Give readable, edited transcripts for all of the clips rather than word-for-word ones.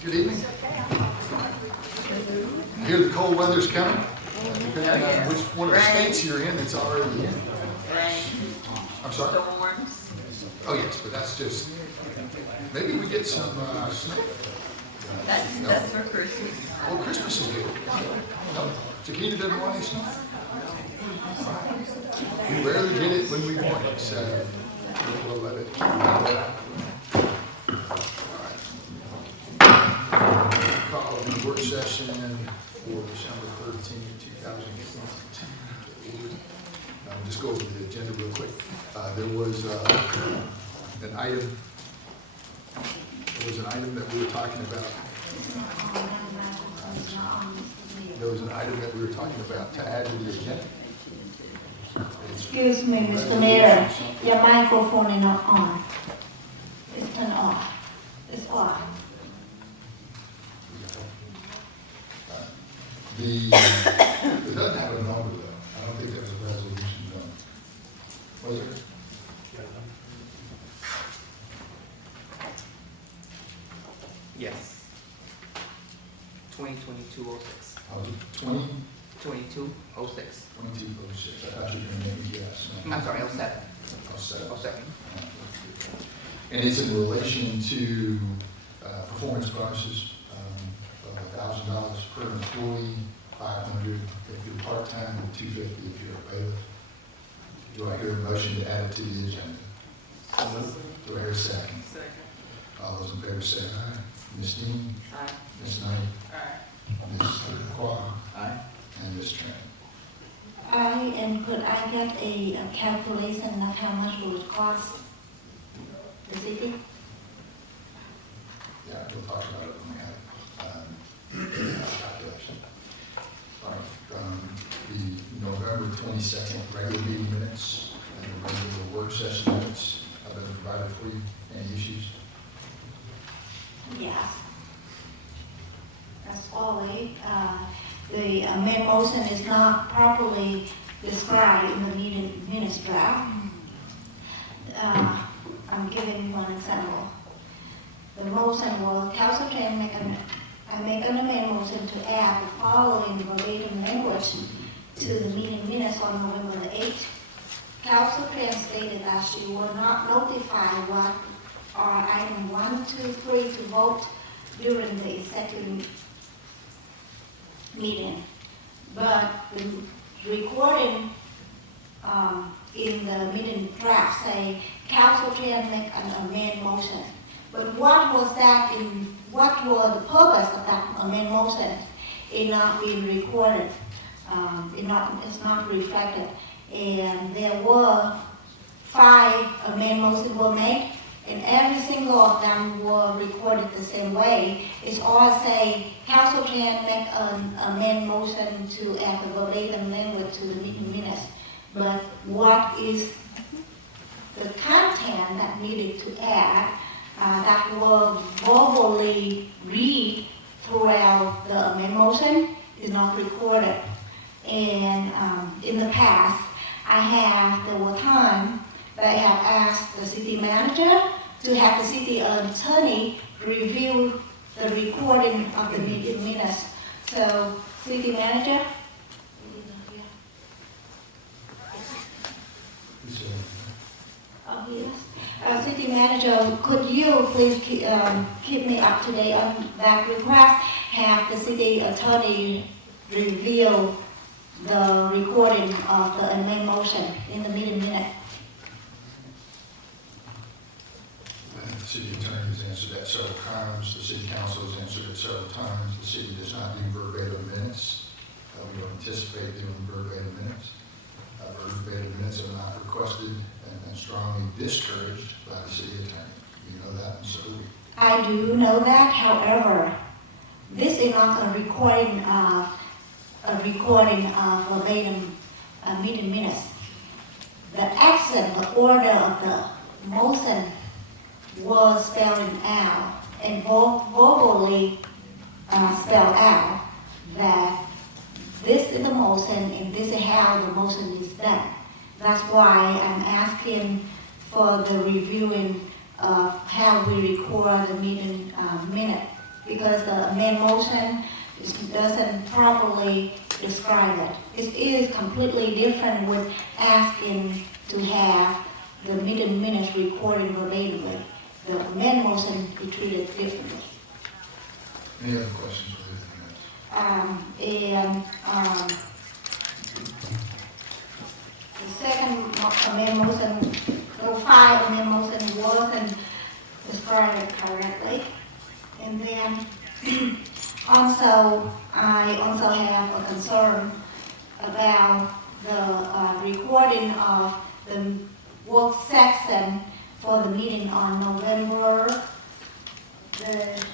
Good evening. I hear the cold weather's coming. Depending on which one of the states you're in, it's already in. I'm sorry? Storms. Oh, yes, but that's just, maybe we get some snow. That's for Christmas. Well, Christmas is good. No, Chiquita doesn't want any snow. We rarely get it when we want it, so we'll let it. Call the work session for December 13th, 2022. Just go over the agenda real quick. There was an item. There was an item that we were talking about. There was an item that we were talking about to add to the agenda. Excuse me, Mr. Mayor, your microphone is not on. It's turned off. It's off. It doesn't have a number though. I don't think there's a resolution done. Was there? Yes. 2022-06. 20, 22-06. 2206. I thought you were going to make yes. I'm sorry, 07. I'll set it. 07. And it's in relation to performance bonuses of $1,000 per employee, $500 if you're part-time, and $250 if you're a bailiff. Do I hear a motion to add it to the agenda? Do I hear a second? Second. All those in favor say aye. Ms. Dean? Aye. Ms. Knight? Aye. Ms. Quah? Aye. And Ms. Tran? And could I get a calculation of how much it would cost the city? Yeah, we'll talk about it when we have calculation. All right, the November 22nd regular meeting minutes and the regular work session minutes have been provided for you. Any issues? Yes. As always, the main motion is not properly described in the meeting minutes draft. I'm giving one example. The motion was, Council can make an amendment motion to add the following verbatim language to the meeting minutes on November the 8th. Council can stated that she will not notify what are item 1, 2, 3 to vote during the executive meeting. But the recording in the meeting draft say council can make an amendment motion. But what was the purpose of that amendment motion? It not being recorded. It's not reflected. And there were 5 amendment motions were made, and every single of them were recorded the same way. It's all say council can make an amendment motion to add the verbatim language to the meeting minutes. But what is the content that needed to add that were verbally read throughout the amendment motion is not recorded. And in the past, there were times that I have asked the city manager to have the city attorney review the recording of the meeting minutes. So, city manager? Oh, yes. City Manager, could you please keep me up to date on that request? Have the city attorney review the recording of the main motion in the meeting minute? The city attorney has answered that several times, the city council has answered it several times, the city does not do verbatim minutes. We don't anticipate doing verbatim minutes. Verbatim minutes are not requested and strongly discouraged by the city attorney. You know that, and so do we. I do know that, however, this is not a recording of verbatim meeting minutes. The action, the order of the motion was spelled out and verbally spelled out that this is the motion and this is how the motion is done. That's why I'm asking for the reviewing of how we record the meeting minute, because the main motion doesn't properly describe it. It is completely different with asking to have the meeting minutes recorded verbatimly. The main motion be treated differently. Any other questions related to minutes? The second main motion, the five main motion wasn't described correctly. And then I also have a concern about the recording of the work session for the meeting on November the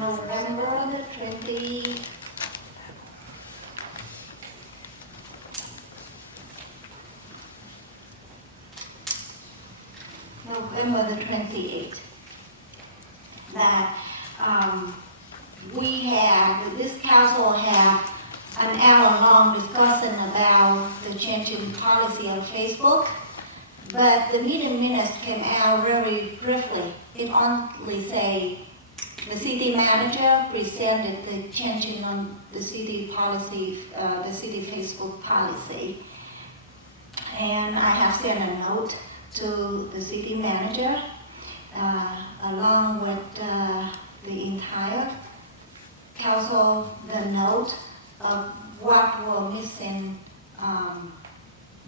November the 20. November the 28th. That this council had an hour-long discussion about the changing policy on Facebook, but the meeting minutes came out very briefly. It only say the city manager presented the changing on the city policy, the city Facebook policy. And I have sent a note to the city manager, along with the entire council, the note of what were missing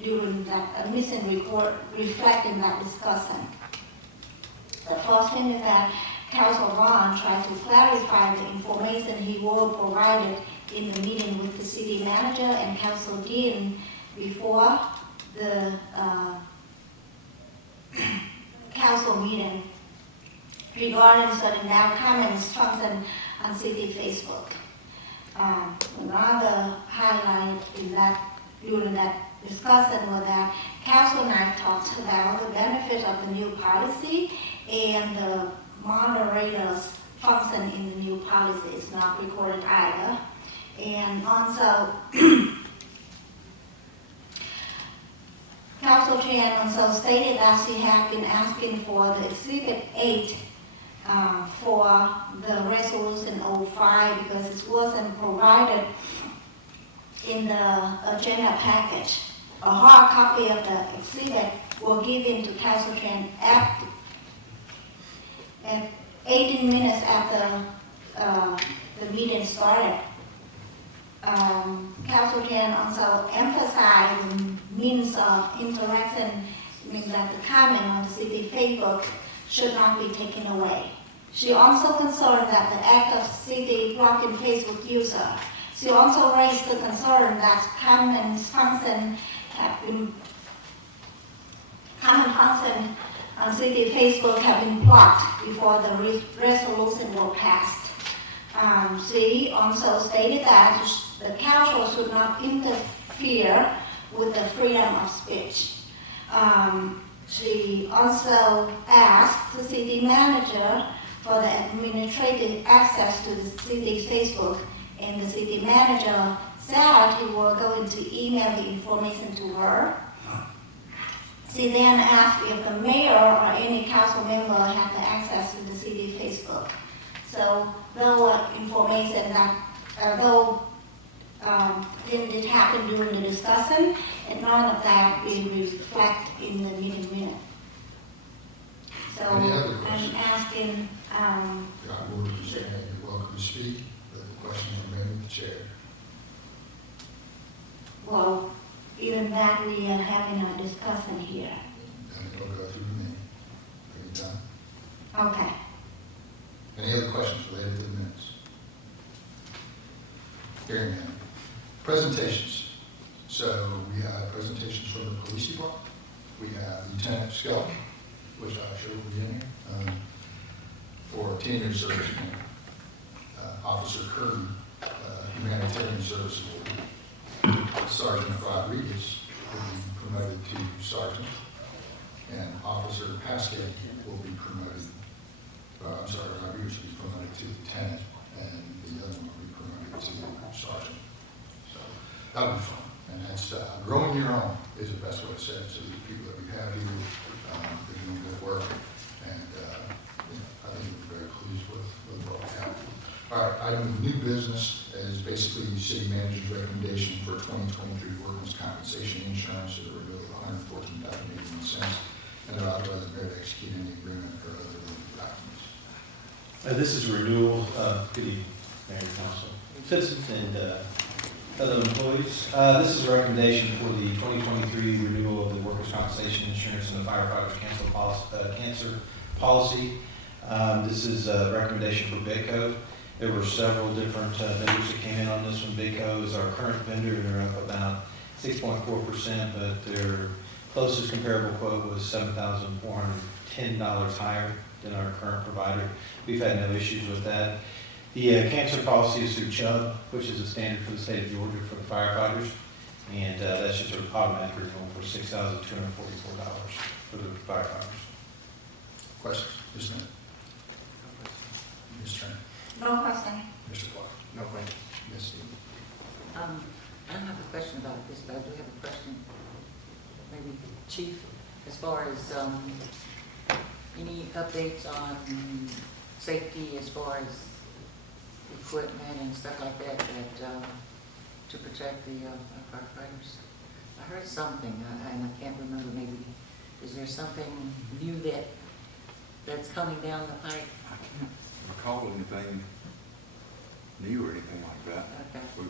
during that, missing report reflecting that discussion. The first thing is that Council Ron tried to clarify the information he was provided in the meeting with the city manager and Council Dean before the council meeting regarding certain now comments function on city Facebook. Another highlight in that during that discussion was that council and I talked about the benefit of the new policy and the moderator's function in the new policy is not recorded either. And also, Council Chair also stated that she had been asking for the Exhibit 8 for the Resolution 05 because it wasn't provided in the agenda package. A hard copy of the exhibit was given to Council Chair at 18 minutes after the meeting started. Council Chair also emphasized the means of interaction, meaning that the comment on the city Facebook should not be taken away. She also concerned that the act of city blocking Facebook user. She also raised the concern that comment function on city Facebook have been blocked before the resolution was passed. She also stated that the council should not interfere with the freedom of speech. She also asked the city manager for the administrative access to the city's Facebook, and the city manager said he was going to email the information to her. She then asked if the mayor or any council member had the access to the city Facebook. So though information that, though in, Your Honor, you're welcome to speak, but the question remains with the chair. well, even that we are having a discussion here. Then it'll go through me. Are you done? Okay. Any other questions related to the minutes? Hearing none. Presentations. So we have presentations from the police department. We have Lieutenant Skelton, which I'm sure will be in here, for 10-year service. Officer Kirby, Humanitarian Services Board. Sergeant Rodriguez will be promoted to sergeant, and Officer Pasquet will be promoted. Rodriguez will be promoted to lieutenant, and the other one will be promoted to sergeant. So that'll be fun, and that's growing your own is the best way to say it. So the people that we have here, they're doing good work, and I think we're very pleased with what we have. All right, item of new business is basically the city manager's recommendation for 2023 workers' compensation insurance at a renewal of $114.81, and they're authorizing the mayor to execute any agreement or other legal documents. This is a renewal, good evening, Mayor and Council, citizens and fellow employees. This is a recommendation for the 2023 renewal of the workers' compensation insurance and the firefighters' cancer policy. This is a recommendation for BICO. There were several different vendors that came in on this one. BICO is our current vendor, and they're up about 6.4%, but their closest comparable quote was $7,410 higher than our current provider. We've had no issues with that. The cancer policy is through Chubb, which is a standard for the state of Georgia for the firefighters, and that's just an automatic renewal for $6,244 for the firefighters. Questions? Ms. Smith? Ms. Turner? No question. Mr. Clark? No question. Ms. Stevens? I don't have a question about this, but I do have a question, maybe Chief, as far as any updates on safety as far as equipment and stuff like that, to protect the firefighters. I heard something, and I can't remember, maybe, is there something new that's coming down the pipe? I can't recall anything new or anything like that. Okay. We